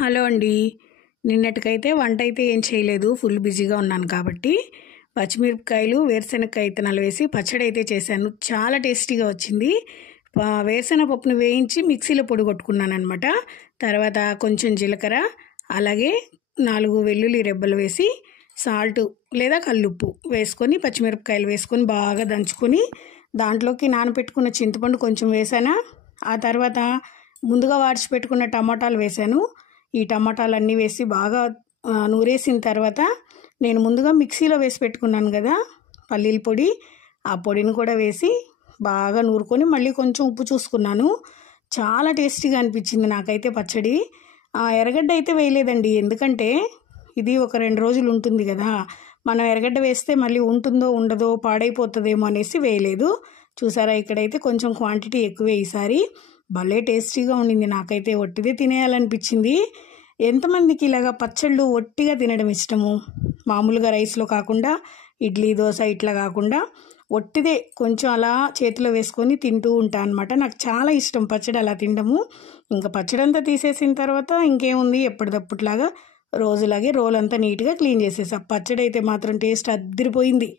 Hello అండి. నిన్నటికైతే వంట అయితే ఏం చేయలేదు, ఫుల్ బిజీగా ఉన్నాను కాబట్టి పచ్చిమిరపకాయలు వేరుశనగకాయ విత్తనాలు వేసి పచ్చడి అయితే చేశాను. చాలా టేస్టీగా వచ్చింది. వేరుశనగ పప్పును వేయించి మిక్సీలో పొడి కొట్టుకున్నాను అనమాట. తర్వాత కొంచెం జీలకర్ర, అలాగే 4 వెల్లుల్లి రెబ్బలు వేసి సాల్ట్ లేదా కల్లుప్పు వేసుకొని పచ్చిమిరపకాయలు వేసుకొని బాగా దంచుకొని దాంట్లోకి నానబెట్టుకున్న చింతపండు కొంచెం వేసాను. ఆ తర్వాత ముందుగా వాడిచి పెట్టుకున్న టమాటాలు వేసాను. ఈ టమాటాలన్నీ వేసి బాగా నూరేసిన తర్వాత నేను ముందుగా మిక్సీలో వేసి పెట్టుకున్నాను కదా పల్లీల పొడి, ఆ పొడిని కూడా వేసి బాగా నూరుకొని మళ్ళీ కొంచెం ఉప్పు చూసుకున్నాను. చాలా టేస్టీగా అనిపించింది నాకైతే పచ్చడి. ఎర్రగడ్డ అయితే వేయలేదండి, ఎందుకంటే ఇది ఒక 2 రోజులు ఉంటుంది కదా, మనం ఎర్రగడ్డ వేస్తే మళ్ళీ ఉంటుందో ఉండదో పాడైపోతుందేమో అనేసి వేయలేదు. చూసారా, ఇక్కడైతే కొంచెం క్వాంటిటీ ఎక్కువే ఈసారి. భలే టేస్టీగా ఉండింది. నాకైతే ఒట్టిదే తినేయాలనిపించింది. ఎంతమందికి ఇలాగా పచ్చళ్ళు ఒట్టిగా తినడం ఇష్టము? మామూలుగా రైస్లో కాకుండా, ఇడ్లీ దోశ ఇట్లా కాకుండా ఒట్టిదే కొంచెం అలా చేతిలో వేసుకొని తింటూ ఉంటాను అనమాట. నాకు చాలా ఇష్టం పచ్చడి అలా తినడము. ఇంకా పచ్చడి అంతా తీసేసిన తర్వాత ఇంకేముంది, ఎప్పటిదప్పుట్లాగా రోజులాగే రోల్ అంతా నీట్గా క్లీన్ చేసేసా. పచ్చడి అయితే మాత్రం టేస్ట్ అద్దరిపోయింది.